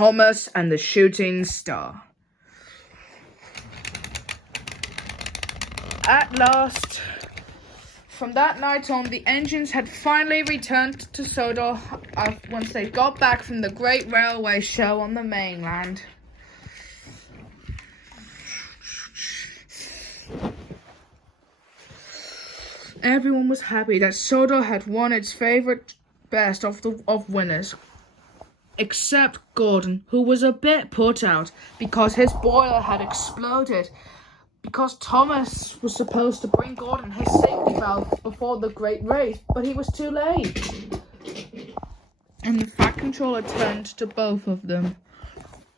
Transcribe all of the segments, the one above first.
Thomas and the Shooting Star. At last, from that night on, the engines had finally returned to Sodor once they got back from the Great Railway Show on the mainland. Everyone was happy that Sodor had won its favorite best of winners, except Gordon, who was a bit put out because his boiler had exploded. Because Thomas was supposed to bring Gordon his safety valve before the great race, but he was too late. And the Fat Controller turned to both of them.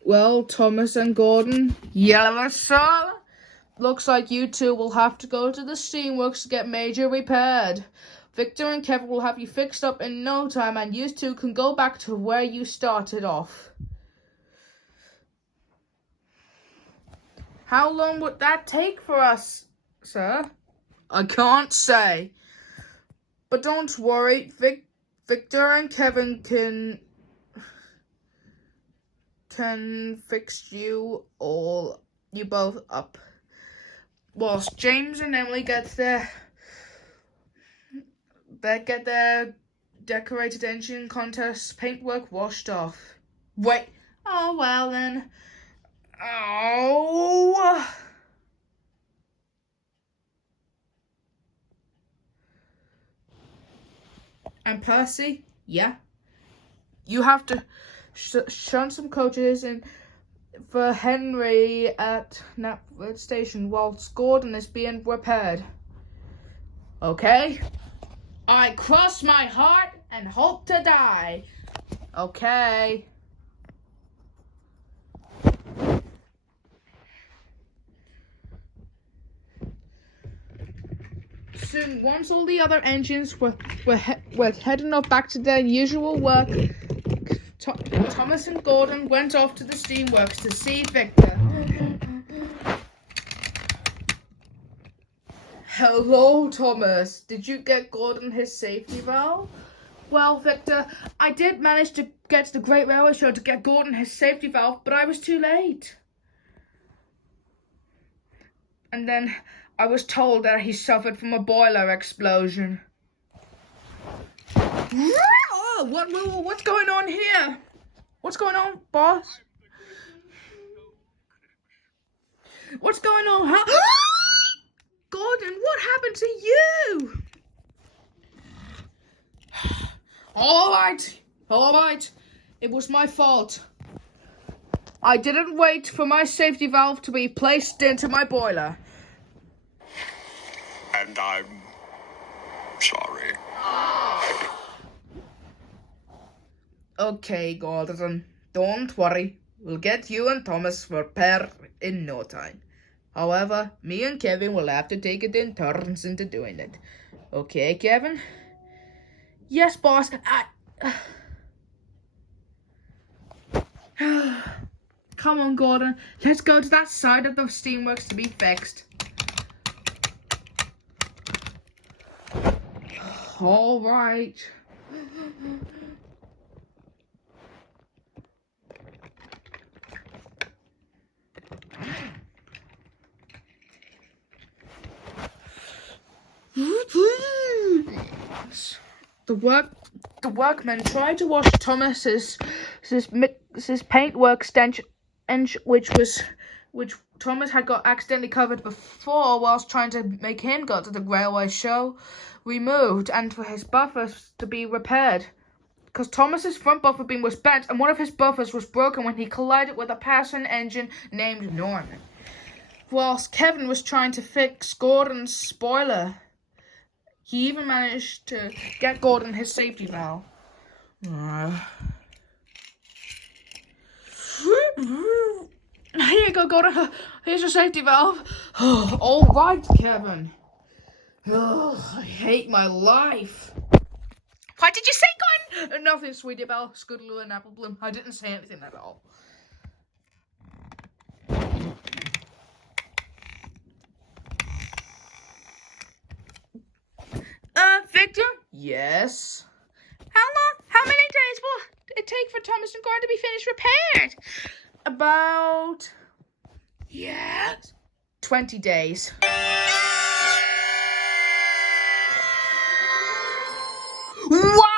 Well, Thomas and Gordon, yellow sir, looks like you two will have to go to the Steamworks to get major repaired. Victor and Kevin will have you fixed up in no time, and you two can go back to where you started off. How long would that take for us, sir? I can't say. But don't worry, Victor and Kevin can fix you both up. Whilst James and Emily get their decorated engine contest paintwork washed off. Wait. Oh, well then. Oh. And Percy, yeah? You have to shun some coaches for Henry at Knapford Station whilst Gordon is being repaired. Okay? I cross my heart and hope to die. Okay. Soon, once all the other engines were heading off back to their usual work, Thomas and Gordon went off to the Steamworks to see Victor. Hello, Thomas. Did you get Gordon his safety valve? Well, Victor, I did manage to get to the Great Railway Show to get Gordon his safety valve, but I was too late. And then I was told that he suffered from a boiler explosion. Oh, what's going on here? What's going on, boss? What's going on, huh? Gordon, what happened to you? All right. It was my fault. I didn't wait for my safety valve to be placed into my boiler. And I'm sorry. Okay, Gordon, don't worry. We'll get you and Thomas repaired in no time. However, me and Kevin will have to take it in turns into doing it. Okay, Kevin? Yes, boss. Come on, Gordon. Let's go to that side of the Steamworks to be fixed. All right. The workmen tried to wash Thomas's paintwork stench, which Thomas had got accidentally covered before, whilst trying to make him go to the railway show, removed, and for his buffers to be repaired. Because Thomas's front buffer beam was bent, and one of his buffers was broken when he collided with a passing engine named Norman. Whilst Kevin was trying to fix Gordon's spoiler, he even managed to get Gordon his safety valve. Here you go, Gordon. Here's your safety valve. All right, Kevin. I hate my life. What did you say, Gordon? Nothing, Sweetie Belle, Scootaloo and Apple Bloom. I didn't say anything at all. Victor? Yes? How many days it take for Thomas and Gordon to be finished repaired? About... Yes? 20 days. What?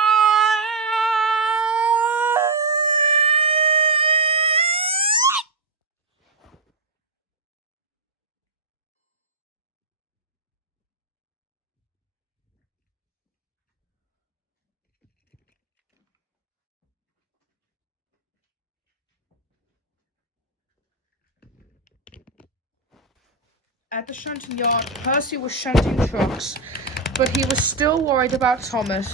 At the shunting yard, Percy was shunting trucks, but he was still worried about Thomas.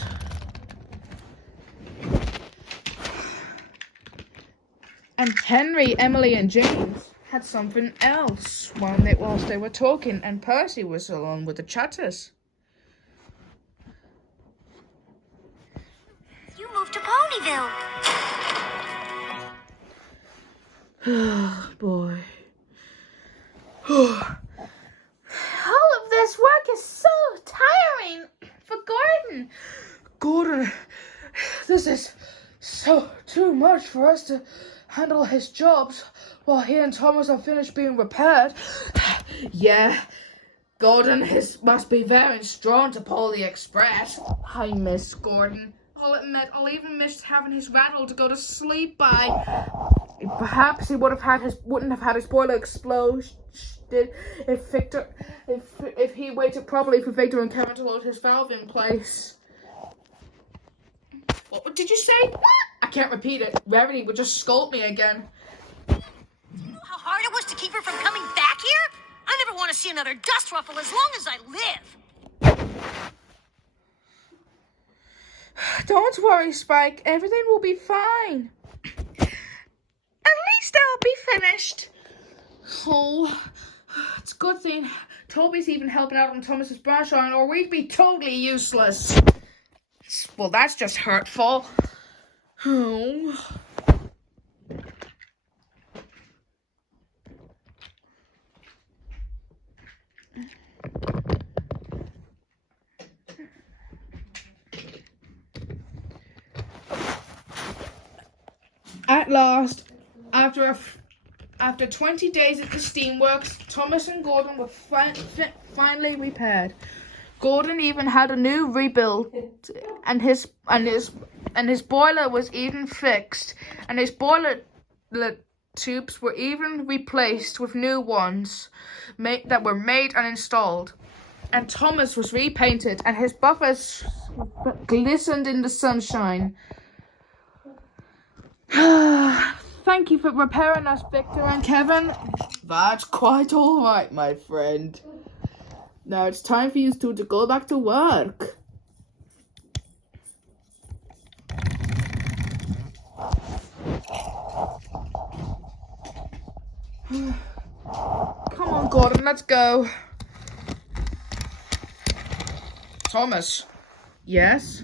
And Henry, Emily, and James had something else whilst they were talking, and Percy was alone with the chatters. You moved to Ponyville. Boy. All of this work is so tiring for Gordon. Gordon, this is so too much for us to handle his jobs while he and Thomas are finished being repaired. Yeah, Gordon must be very strong to pull the express. I miss Gordon. I'll admit, I'll even miss having his rattle to go to sleep by. Perhaps he wouldn't have had his boiler explode if he waited properly for Victor and Kevin to load his valve in place. What did you say? I can't repeat it. Rarity would just scold me again. You know how hard it was to keep her from coming back here? I never want to see another dust ruffle as long as I live. Don't worry, Spike. Everything will be fine. At least they'll be finished. Oh, it's a good thing Toby's even helping out on Thomas's brush iron, or we'd be totally useless. Well, that's just hurtful. Oh. At last, after 20 days at the Steamworks, Thomas and Gordon were finally repaired. Gordon even had a new rebuild, and his boiler was even fixed, and his boiler tubes were even replaced with new ones that were made and installed. And Thomas was repainted, and his buffers glistened in the sunshine. Thank you for repairing us, Victor and Kevin. That's quite all right, my friend. Now it's time for you two to go back to work. Come on, Gordon, let's go. Thomas. Yes?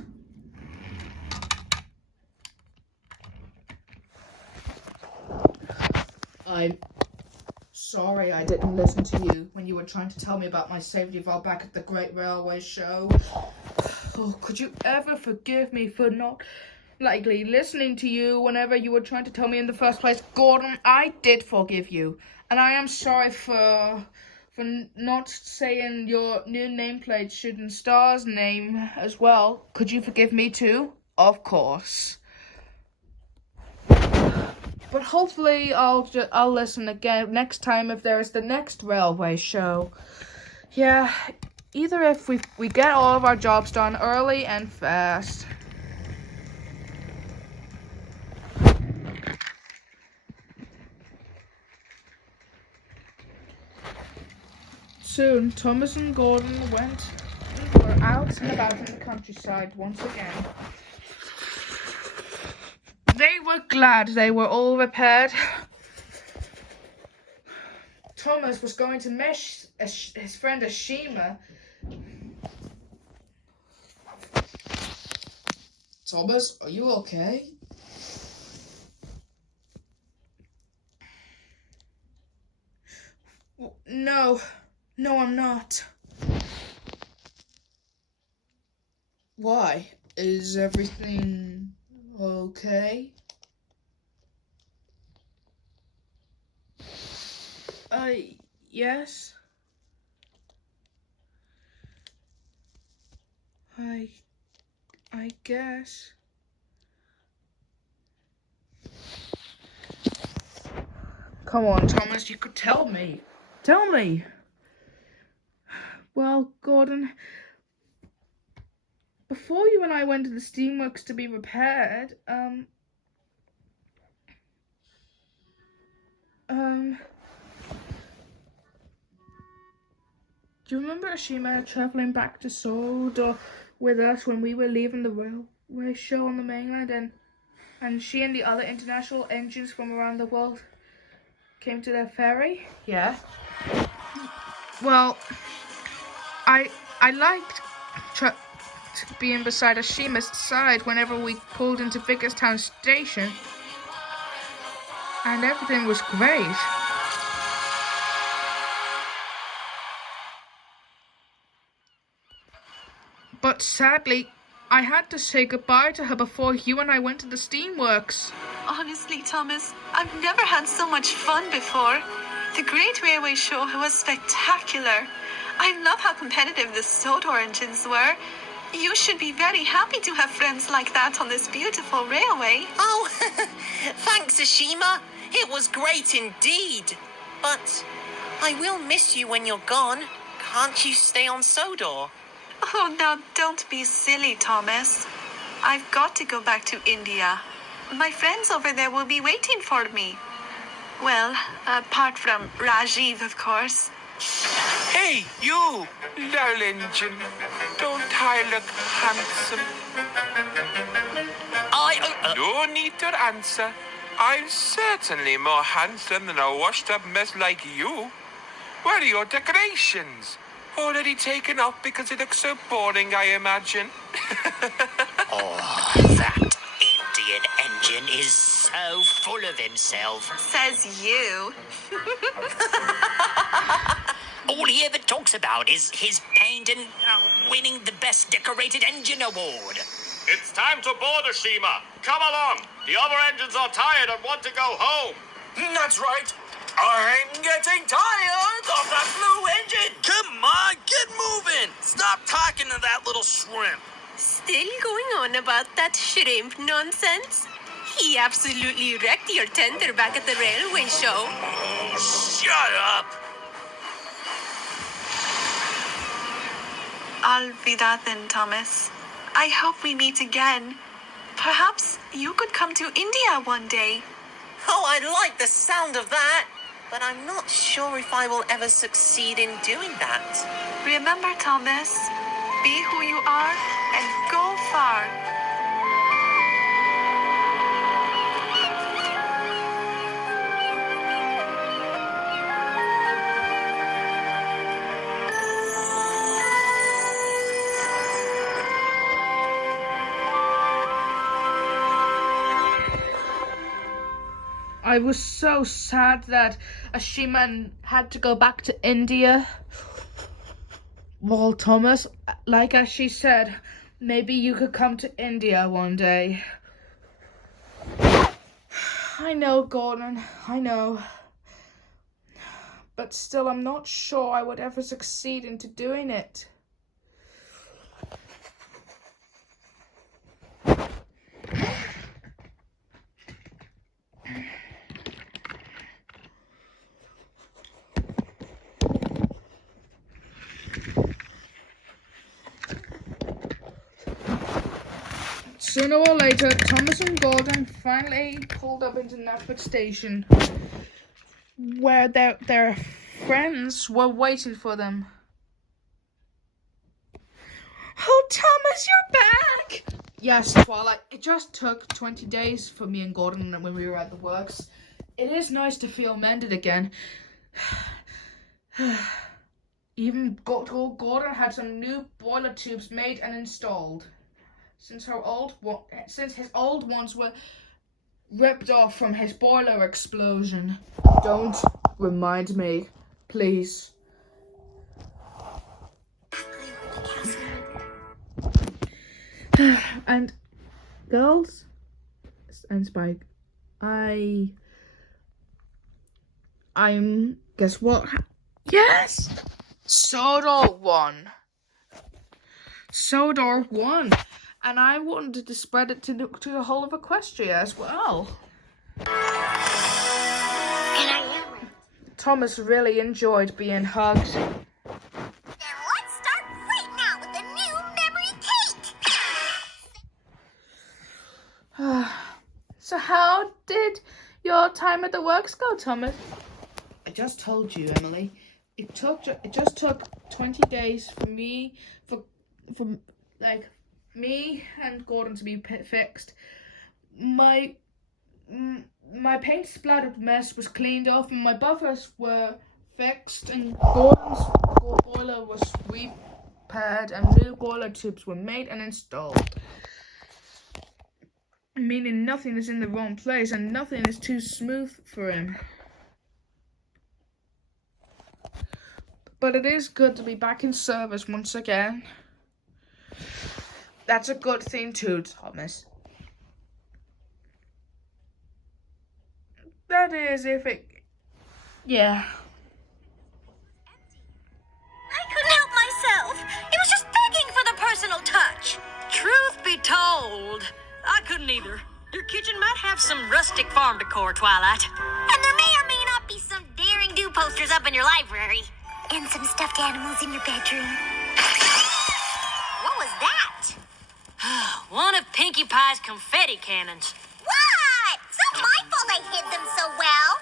I'm sorry I didn't listen to you when you were trying to tell me about my safety valve back at the Great Railway Show. Oh, could you ever forgive me for not likely listening to you whenever you were trying to tell me in the first place? Gordon, I did forgive you, and I am sorry for not saying your new nameplate shooting star's name as well. Could you forgive me too? Of course. But hopefully I'll listen again next time if there is the next railway show. Yeah, either if we get all of our jobs done early and fast. Soon, Thomas and Gordon were out and about in the countryside once again. They were glad they were all repaired. Thomas was going to miss his friend Ashima. Thomas, are you okay? No, I'm not. Why? Is everything Okay. Yes. I guess. Come on, Thomas, you could tell me. Tell me. Well, Gordon, before you and I went to the Steamworks to be repaired, do you remember Ashima traveling back to Sodor with us when we were leaving the railway show on the mainland, and she and the other international engines from around the world came to their ferry? Yeah. Well, I liked being beside Ashima's side whenever we pulled into Vickerstown Station, and everything was great. But sadly, I had to say goodbye to her before you and I went to the Steamworks. Honestly, Thomas, I've never had so much fun before. The Great Railway Show was spectacular. I love how competitive the Sodor engines were. You should be very happy to have friends like that on this beautiful railway. Oh, thanks, Ashima. It was great indeed. But I will miss you when you're gone. Can't you stay on Sodor? Oh, now don't be silly, Thomas. I've got to go back to India. My friends over there will be waiting for me. Well, apart from Rajiv, of course. Hey, you, little engine. Don't I look handsome? No need to answer. I'm certainly more handsome than a washed-up mess like you. Where are your decorations? Already taken off because it looks so boring, I imagine. Oh, that Indian engine is so full of himself. Says you. All he ever talks about is his paint and winning the Best Decorated Engine Award. It's time to board, Ashima. Come along. The other engines are tired and want to go home. That's right. I'm getting tired of that blue engine. Come on, get moving. Stop talking to that little shrimp. Still going on about that shrimp nonsense? He absolutely wrecked your tender back at the railway show. Oh, shut up. I'll be that then, Thomas. I hope we meet again. Perhaps you could come to India one day. Oh, I like the sound of that. But I'm not sure if I will ever succeed in doing that. Remember, Thomas, be who you are and go far. I was so sad that Ashima had to go back to India. Well, Thomas, like as she said, maybe you could come to India one day. I know, Gordon, I know. But still, I'm not sure I would ever succeed into doing it. Sooner or later, Thomas and Gordon finally pulled up into Netford Station, where their friends were waiting for them. Oh, Thomas, you're back! Yes, Twilight. It just took 20 days for me and Gordon when we were at the works. It is nice to feel mended again. Even Gordon had some new boiler tubes made and installed, since his old ones were ripped off from his boiler explosion. Don't remind me, please. And girls, and Spike. I'm. Guess what? Yes! Sodor won. Sodor won. And I wanted to spread it to the whole of Equestria as well. And I am ready. Thomas really enjoyed being hugged. Then let's start right now with the new memory cake. So how did your time at the works go, Thomas? I just told you, Emily. It just took 20 days for me and Gordon to be fixed. My paint splattered mess was cleaned off, and my buffers were fixed, and Gordon's boiler was repaired, and new boiler tubes were made and installed. Meaning nothing is in the wrong place, and nothing is too smooth for him. But it is good to be back in service once again. That's a good thing too, Thomas. That is, if it... Yeah. I couldn't help myself. It was just begging for the personal touch. Truth be told, I couldn't either. Your kitchen might have some rustic farm decor, Twilight. And there may or may not be some daring do posters up in your library. And some stuffed animals in your bedroom. What was that? One of Pinkie Pie's confetti cannons. What? It's not my fault I hid them so well.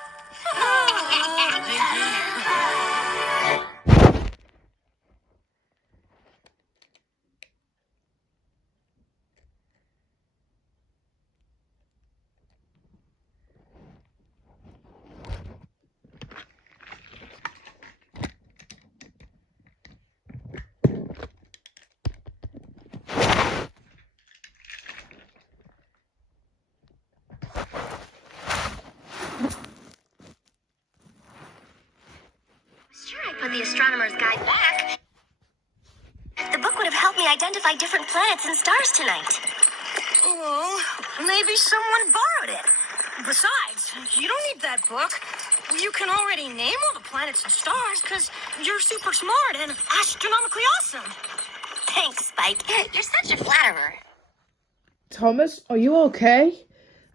Sure, I put the astronomer's guide back. The book would have helped me identify different planets and stars tonight. Well, maybe someone borrowed it. Besides, you don't need that book. You can already name all the planets and stars because you're super smart and astronomically awesome. Thanks, Spike. You're such a flatterer. Thomas, are you okay?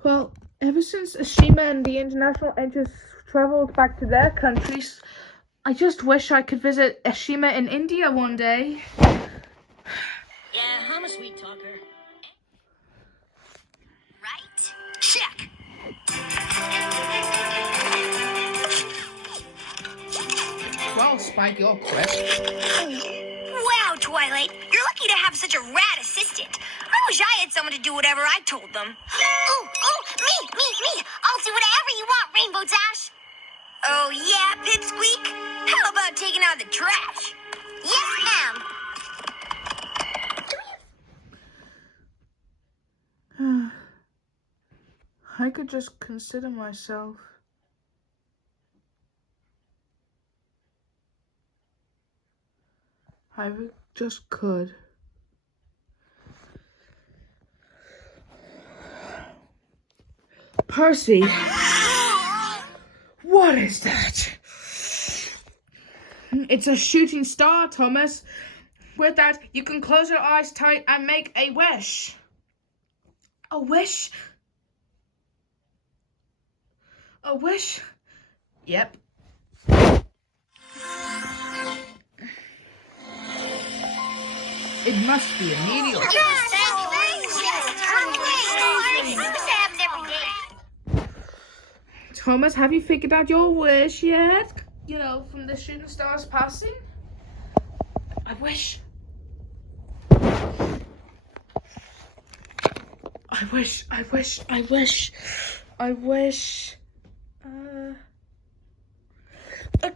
Well, ever since Ashima and the international agents traveled back to their countries, I just wish I could visit Ashima in India one day. Yeah, I'm a sweet talker. Right? Check. Well, Spike, you're quick. Wow, Twilight. You're lucky to have such a rad assistant. I wish I had someone to do whatever I told them. Ooh, me. I'll do whatever you want, Rainbow Dash. Oh, yeah, Pipsqueak? How about taking out the trash? Yes, ma'am. I could just consider myself. I just could. Percy! What is that? It's a shooting star, Thomas. With that, you can close your eyes tight and make a wish. A wish? A wish? Yep. It must be a meteor. Thomas, have you figured out your wish yet? You know, from the shooting stars passing? I wish.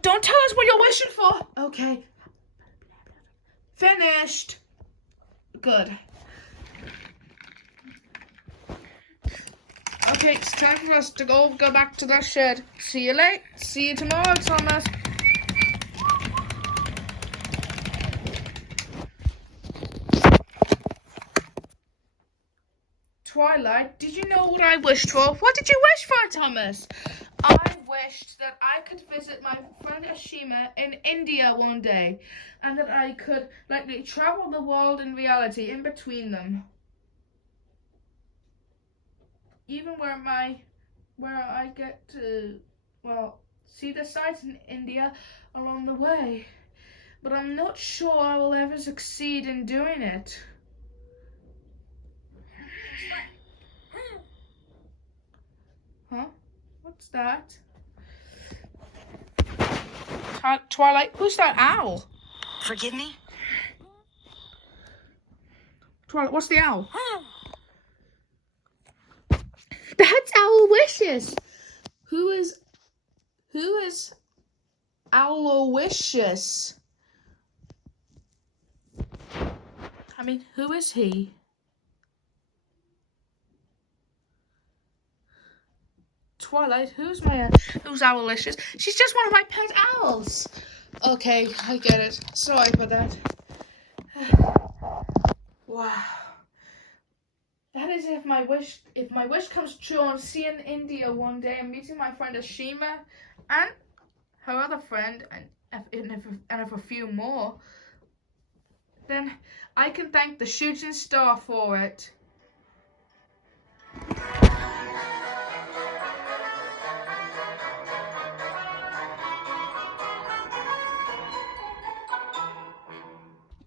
Don't tell us what you're wishing for. Okay. Finished. Good. Okay, it's time for us to go back to that shed. See you late. See you tomorrow, Thomas. Twilight, did you know what I wished for? What did you wish for, Thomas? I wished that I could visit my friend Ashima in India one day, and that I could likely travel the world in reality in between them. Even where I get to, well, see the sights in India along the way. But I'm not sure I will ever succeed in doing it. Huh? What's that? Twilight, who's that owl? Forgive me? Twilight, what's the owl? That's Aloysius. Who is Aloysius? I mean, who is he? Twilight, who's Aloysius? She's just one of my pet owls. Okay, I get it. Sorry for that. Wow. That is if my wish comes true on seeing India one day and meeting my friend Ashima and her other friend and if a few more, then I can thank the shooting star for it.